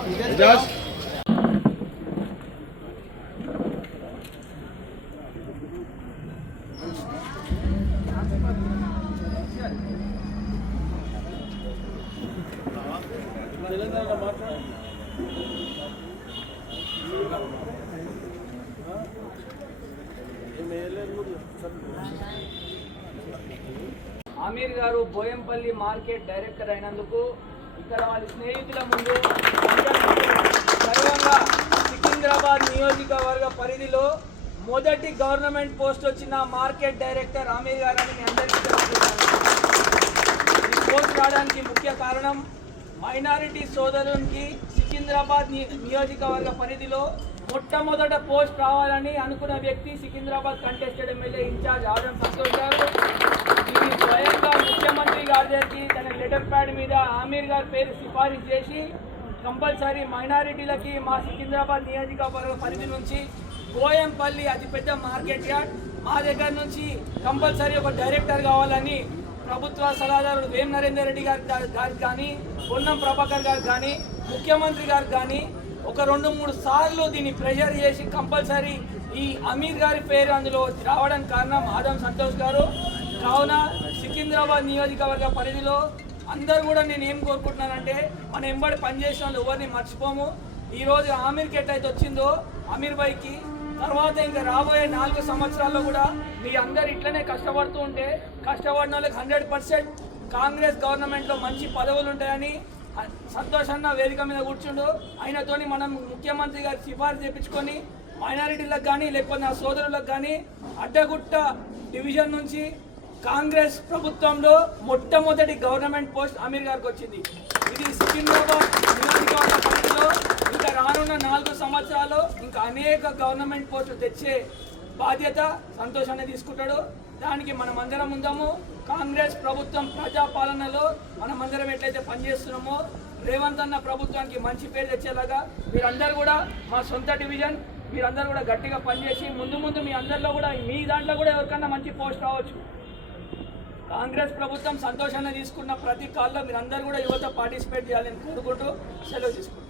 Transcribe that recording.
ఆమీర్ గారు Bowenpally market director అయినందుకు ఇక్కడ వాళ్ళ స్నేహితుల ముందు గర్వంగా సికింద్రాబాద్ నియోజకవర్గ పరిధిలో మొదటి గవర్నమెంట్ పోస్ట్ వచ్చిన మార్కెట్ డైరెక్టర్ ఆమీర్ గారు అని మీ అందరికీ తెలుసుకున్నాను. ఈ పోస్ట్ రావడానికి ముఖ్య కారణం మైనారిటీ సోదరునికి సికింద్రాబాద్ నియోజకవర్గ పరిధిలో మొట్టమొదట పోస్ట్ రావాలని అనుకున్న వ్యక్తి సికింద్రాబాద్ కంటెస్టెడ్ ఎమ్మెల్యే ఇన్ఛార్జ్ ఆదం సంతోష్ గారు. ఇది స్వయంగా ముఖ్యమంత్రి గారి దగ్గరికి తన లెటర్ ప్యాడ్ మీద ఆమీర్ గారి పేరు సిఫారసు చేసి కంపల్సరీ మైనారిటీలకి మా సికింద్రాబాద్ నియోజకవర్గ పరిధి నుంచి బోయంపల్లి అతిపెద్ద మార్కెట్ యార్డ్ మా దగ్గర నుంచి కంపల్సరీ ఒక డైరెక్టర్ కావాలని ప్రభుత్వ సలహాదారుడు వేం నరేందర్ రెడ్డి గారికి కానీ పొన్నం ప్రభాకర్ గారికి కానీ ముఖ్యమంత్రి గారికి కానీ ఒక 2-3 సార్లు దీన్ని ప్రెషర్ చేసి కంపల్సరీ ఈ అమీర్ గారి పేరు అందులో రావడానికి కారణం ఆదం సంతోష్ గారు. కావున సికింద్రాబాద్ నియోజకవర్గ పరిధిలో అందరూ కూడా నేను ఏం కోరుకుంటున్నానంటే మన ఎంబడి పనిచేసిన వాళ్ళు ఎవరిని మర్చిపోము. ఈరోజు ఆమీర్కి ఎట్లయితే వచ్చిందో అమీర్ భాయ్కి తర్వాత ఇంకా రాబోయే 4 సంవత్సరాల్లో కూడా మీ అందరు ఇట్లనే కష్టపడుతూ ఉంటే కష్టపడిన వాళ్ళకి 100% కాంగ్రెస్ గవర్నమెంట్లో మంచి పదవులు ఉంటాయని సంతోషన్న వేదిక మీద కూర్చుండు. ఆయనతోని మనం ముఖ్యమంత్రి గారి సిఫారసు చేయించుకొని మైనారిటీలకు కానీ లేకపోతే నా సోదరులకు కానీ అడ్డగుట్ట డివిజన్ నుంచి కాంగ్రెస్ ప్రభుత్వంలో మొట్టమొదటి గవర్నమెంట్ పోస్ట్ అమీర్ గారికి వచ్చింది. ఇది సికింద్రాబాద్ నియోజకవర్గ పరిధిలో ఇంకా రానున్న 4 సంవత్సరాలు ఇంకా అనేక గవర్నమెంట్ పోస్టులు తెచ్చే బాధ్యత సంతోషాన్ని తీసుకుంటాడు. దానికి మనమందరం ఉందాము. కాంగ్రెస్ ప్రభుత్వం ప్రజాపాలనలో మనమందరం ఎట్లయితే పనిచేస్తున్నామో రేవంత్ అన్న ప్రభుత్వానికి మంచి పేరు తెచ్చేలాగా మీరందరూ కూడా మా సొంత డివిజన్ మీరందరూ కూడా గట్టిగా పనిచేసి ముందు మీ అందరిలో కూడా మీ దాంట్లో కూడా ఎవరికన్నా మంచి పోస్ట్ రావచ్చు. కాంగ్రెస్ ప్రభుత్వం సంతోషాన్ని తీసుకున్న ప్రతి కాల్లో మీరందరూ కూడా యువత పార్టిసిపేట్ చేయాలని కోరుకుంటూ సెలవు తీసుకుంటాం.